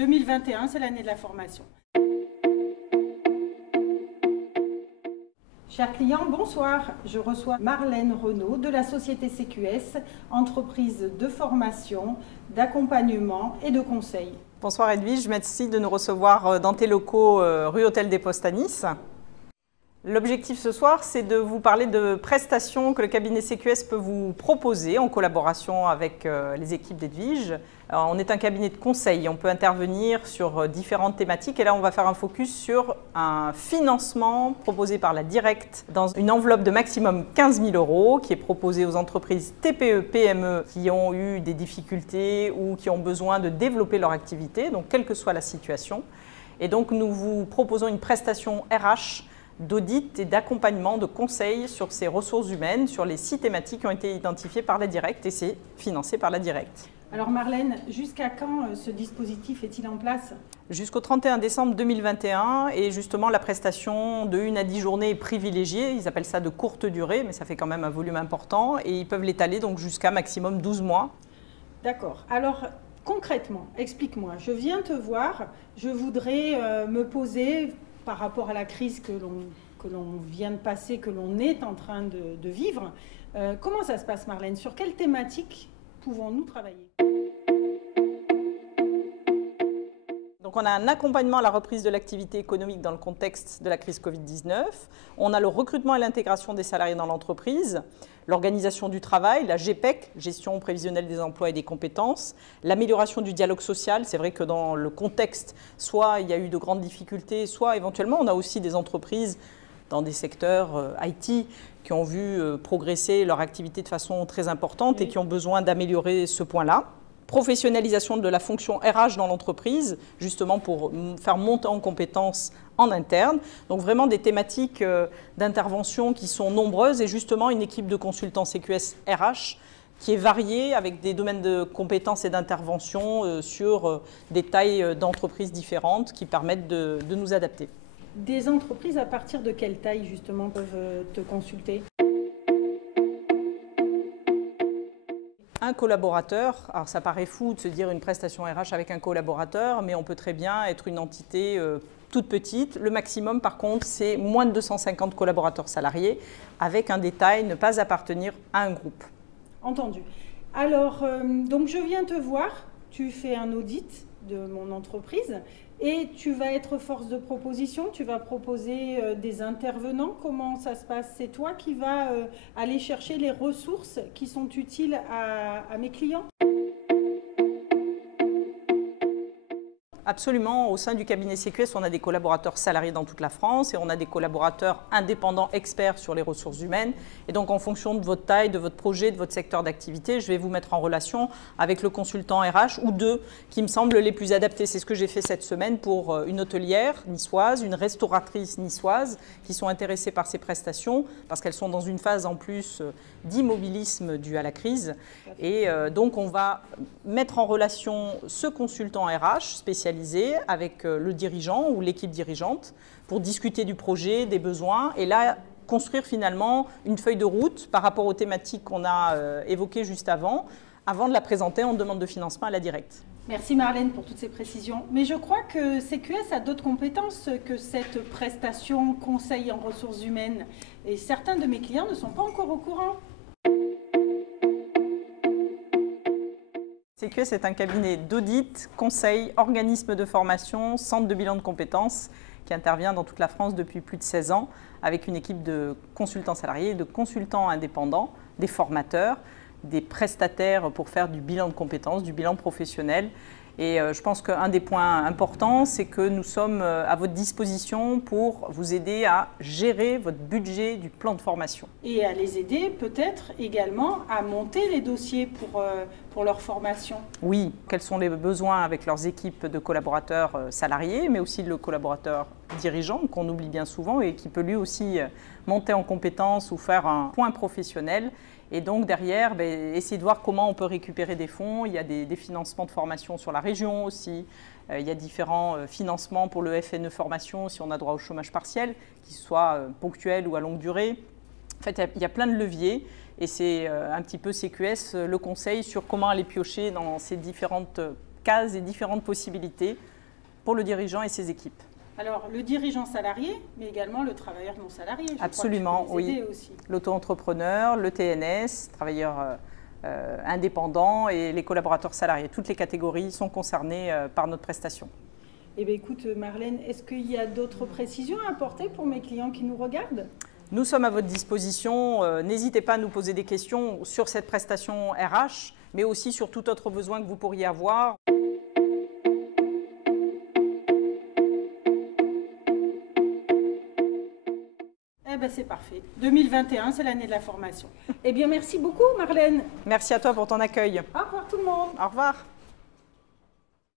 2021, c'est l'année de la formation. Chers clients, bonsoir. Je reçois Marlène Renaud de la société CQS, entreprise de formation, d'accompagnement et de conseil. Bonsoir Edwige, merci de nous recevoir dans tes locaux rue Hôtel des Postes à Nice. L'objectif ce soir, c'est de vous parler de prestations que le cabinet CQS peut vous proposer en collaboration avec les équipes d'Edwige. On est un cabinet de conseil, on peut intervenir sur différentes thématiques et là on va faire un focus sur un financement proposé par la Direct dans une enveloppe de maximum 15 000 € qui est proposé aux entreprises TPE, PME qui ont eu des difficultés ou qui ont besoin de développer leur activité, donc quelle que soit la situation. Et donc nous vous proposons une prestation RH d'audit et d'accompagnement, de conseil sur ces ressources humaines, sur les 6 thématiques qui ont été identifiées par la Direct et c'est financé par la Direct. Alors Marlène, jusqu'à quand ce dispositif est-il en place? Jusqu'au 31 décembre 2021 et justement la prestation de 1 à 10 journées est privilégiée, ils appellent ça de courte durée mais ça fait quand même un volume important et ils peuvent l'étaler donc jusqu'à maximum 12 mois. D'accord, alors concrètement, explique-moi, je viens te voir, je voudrais me poser par rapport à la crise que l'on vient de passer, que l'on est en train de vivre. Comment ça se passe Marlène? Sur quelle thématique pouvons-nous travailler? Donc on a un accompagnement à la reprise de l'activité économique dans le contexte de la crise Covid-19. On a le recrutement et l'intégration des salariés dans l'entreprise, l'organisation du travail, la GPEC, gestion prévisionnelle des emplois et des compétences, l'amélioration du dialogue social. C'est vrai que dans le contexte, soit il y a eu de grandes difficultés, soit éventuellement on a aussi des entreprises dans des secteurs IT qui ont vu progresser leur activité de façon très importante et qui ont besoin d'améliorer ce point-là. Professionnalisation de la fonction RH dans l'entreprise, justement pour faire monter en compétences en interne. Donc vraiment des thématiques d'intervention qui sont nombreuses et justement une équipe de consultants CQS RH qui est variée avec des domaines de compétences et d'intervention sur des tailles d'entreprises différentes qui permettent de nous adapter. Des entreprises à partir de quelle taille justement peuvent te consulter? Un collaborateur, alors ça paraît fou de se dire une prestation RH avec un collaborateur, mais on peut très bien être une entité toute petite. Le maximum par contre c'est moins de 250 collaborateurs salariés avec un détail, ne pas appartenir à un groupe. Entendu. Alors donc je viens te voir, tu fais un audit de mon entreprise et tu vas être force de proposition, tu vas proposer des intervenants. Comment ça se passe? C'est toi qui vas aller chercher les ressources qui sont utiles à mes clients? Absolument, au sein du cabinet CQS, on a des collaborateurs salariés dans toute la France et on a des collaborateurs indépendants experts sur les ressources humaines. Et donc en fonction de votre taille, de votre projet, de votre secteur d'activité, je vais vous mettre en relation avec le consultant RH ou deux qui me semblent les plus adaptés. C'est ce que j'ai fait cette semaine pour une hôtelière niçoise, une restauratrice niçoise qui sont intéressées par ces prestations parce qu'elles sont dans une phase en plus d'immobilisme dû à la crise. Et donc on va mettre en relation ce consultant RH spécialisé avec le dirigeant ou l'équipe dirigeante pour discuter du projet, des besoins et là construire finalement une feuille de route par rapport aux thématiques qu'on a évoquées juste avant de la présenter en demande de financement à la Direct. Merci Marlène pour toutes ces précisions. Mais je crois que CQS a d'autres compétences que cette prestation conseil en ressources humaines et certains de mes clients ne sont pas encore au courant. CQS est un cabinet d'audit, conseil, organisme de formation, centre de bilan de compétences qui intervient dans toute la France depuis plus de 16 ans avec une équipe de consultants salariés, de consultants indépendants, des formateurs, des prestataires pour faire du bilan de compétences, du bilan professionnel. Et je pense qu'un des points importants, c'est que nous sommes à votre disposition pour vous aider à gérer votre budget du plan de formation. Et à les aider peut-être également à monter les dossiers pour leur formation. Oui, quels sont les besoins avec leurs équipes de collaborateurs salariés, mais aussi le collaborateur dirigeant qu'on oublie bien souvent et qui peut lui aussi monter en compétences ou faire un point professionnel. Et donc derrière, essayer de voir comment on peut récupérer des fonds. Il y a des financements de formation sur la région aussi. Il y a différents financements pour le FNE formation si on a droit au chômage partiel, qu'il soit ponctuel ou à longue durée. En fait, il y a plein de leviers et c'est un petit peu CQS le conseil sur comment aller piocher dans ces différentes cases et différentes possibilités pour le dirigeant et ses équipes. Alors, le dirigeant salarié, mais également le travailleur non salarié. Absolument, oui. L'auto-entrepreneur, le TNS, travailleur indépendant et les collaborateurs salariés. Toutes les catégories sont concernées par notre prestation. Eh bien, écoute, Marlène, est-ce qu'il y a d'autres précisions à apporter pour mes clients qui nous regardent ? Nous sommes à votre disposition. N'hésitez pas à nous poser des questions sur cette prestation RH, mais aussi sur tout autre besoin que vous pourriez avoir. Eh bien, c'est parfait. 2021, c'est l'année de la formation. Eh bien, merci beaucoup, Marlène. Merci à toi pour ton accueil. Au revoir tout le monde. Au revoir.